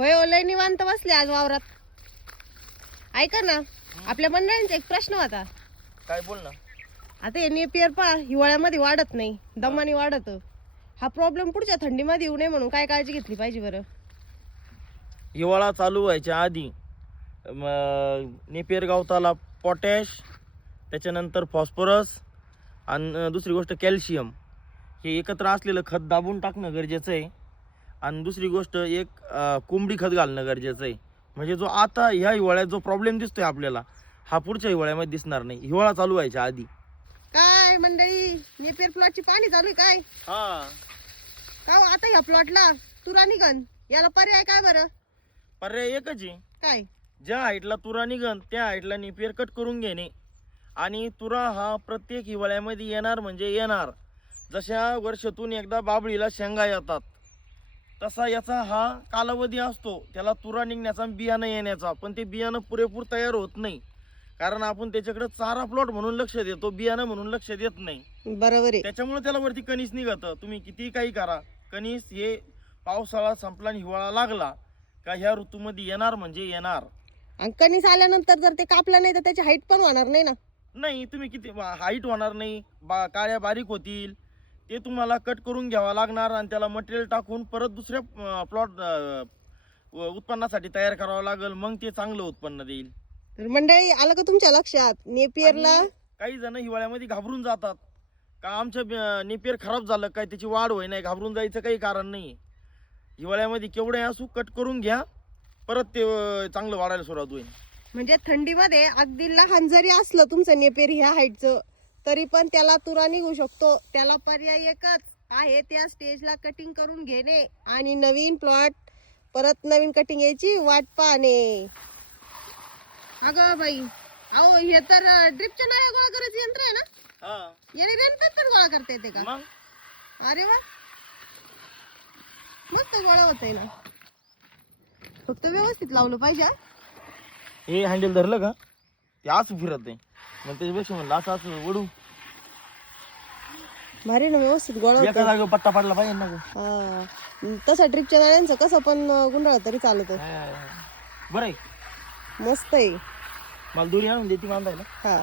होय ओ, लय निवांत बसले आज वावरात. ऐका ना, आपल्या मंडळींचा एक प्रश्न होता. काय बोल ना. आता हे नेपियर पहा हिवाळ्यामध्ये वाढत नाही, दमाने वाढत. हा प्रॉब्लेम पुढच्या थंडीमध्ये येऊ नये म्हणून काय काळजी घेतली पाहिजे बरं? हिवाळा चालू व्हायच्या आधी नेपियर गवताला पोटॅश, त्याच्यानंतर फॉस्फरस आणि दुसरी गोष्ट कॅल्शियम हे एकत्र असलेलं खत दाबून टाकणं गरजेचं आहे. आणि दुसरी गोष्ट एक कोंबडी खत घालणं गरजेचं आहे. म्हणजे जो आता ह्या हिवाळ्यात जो प्रॉब्लेम दिसतोय आपल्याला, हा पुढच्या हिवाळ्यामध्ये दिसणार नाही, हिवाळा चालू व्हायच्या आधी. काय मंडळी, नेपियर प्लॉटची पाणी चालू आहे काय? हा, का हो, आता ह्या प्लॉटला तुरा निघन, याला पर्याय काय बरं? पर्याय एकच आहे. काय? ज्या हाईटला तुरा निघन त्या हाईटला नेपियर कट करून घेणे. आणि तुरा हा प्रत्येक हिवाळ्यामध्ये येणार म्हणजे येणार. जशा वर्षातून एकदा बाबळीला शेंगा येतात, तसा याचा हा कालावधी असतो, त्याला तुरा निघण्याचा बियाणं येण्याचा. पण ते बियाणं पुरेपूर तयार होत नाही, कारण आपण त्याच्याकडे चारा प्लॉट म्हणून लक्ष देतो, बियाणं म्हणून लक्ष देत नाही. बरोबर आहे. त्याच्यामुळे त्याला वरती कणीस निघतं. तुम्ही किती काही करा, कणीस हे पावसाळा संपला आणि हिवाळा लागला का ह्या ऋतूमध्ये येणार म्हणजे येणार. आणि कणीस आल्यानंतर जर ते कापलं नाही तर त्याची हाईट पण होणार नाही ना. नाही, तुम्ही किती हाईट होणार नाही, काळ्या बारीक होतील, ते तुम्हाला कट करून घ्यावा लागणार आणि त्याला मटेरियल टाकून परत दुसऱ्या प्लॉट उत्पन्नासाठी तयार करावं लागेल, मग ते चांगलं उत्पन्न देईल. तर मंडळी, आलं का तुमच्या लक्षात? नेपियरला आणि काही जण हिवाळ्यामध्ये घाबरून जातात का आमचं नेपियर खराब झालं काय, त्याची वाढ होई नाही. घाबरून जायचं काही कारण नाही. हिवाळ्यामध्ये केवढे असू कट करून घ्या, परत ते चांगलं वाढायला सुरुवात होईल. म्हणजे थंडीमध्ये अगदी लहान जरी असलं तुमचं नेपियर ह्या हाईटचं, तरी पण त्याला तुरा निघू शकतो. त्याला पर्याय एकच आहे, त्या स्टेजला कटिंग करून घेणे आणि नवीन प्लॉट परत नवीन कटिंग यायची वाट पाहणे. अगं बाई, अहो हे तर ड्रिपच्या नळ्या गोळा करायचं यंत्र आहे ना? हा, याने रेनपेट पण गोळा करता येते का? मग अरे वा, मस्त गोळा होत आहे ना. फक्त व्यवस्थित लावलं पाहिजे. हे हँडल धरलं का ते असं फिरत आहे, मग त्याच्यापेक्षा म्हणलं असं असं वडू भारी ना, व्यवस्थित गोळा एका जागेवर पट्टा पडला पाहिजे ना. हा, तसा ड्रिपच्या नळ्यांचं कसं पण गुंडाळ तरी चालत. बरं आहे, मस्त आहे. मला दोरी आणून देते बांधायला. हा,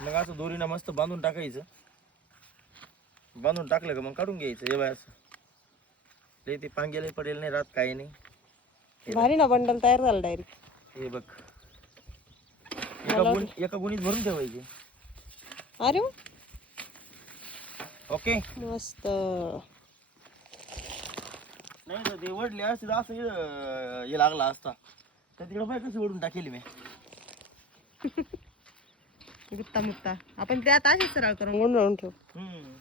मग असं दोरीनं मस्त बांधून टाकायचं. बांधून टाकलं का मग काढून घ्यायचं. हे बाय असं लय ते पांग्याला पडेल नाही, रात काही नाही. भारी ना, बंडल तयार झालं डायरेक्ट. हे बघ, एका गुणीत भरून ठेवायचे. अरे वा, ओके, मस्त. नाही तर ते वडले असते तर असं हे लागला असता. तर तिकडे बाय कशी ओढून टाकेली मी. गुत्ता मुत्ता आपण त्यात अशीच सरळ करून गुंडाळून ठेवू. हम्म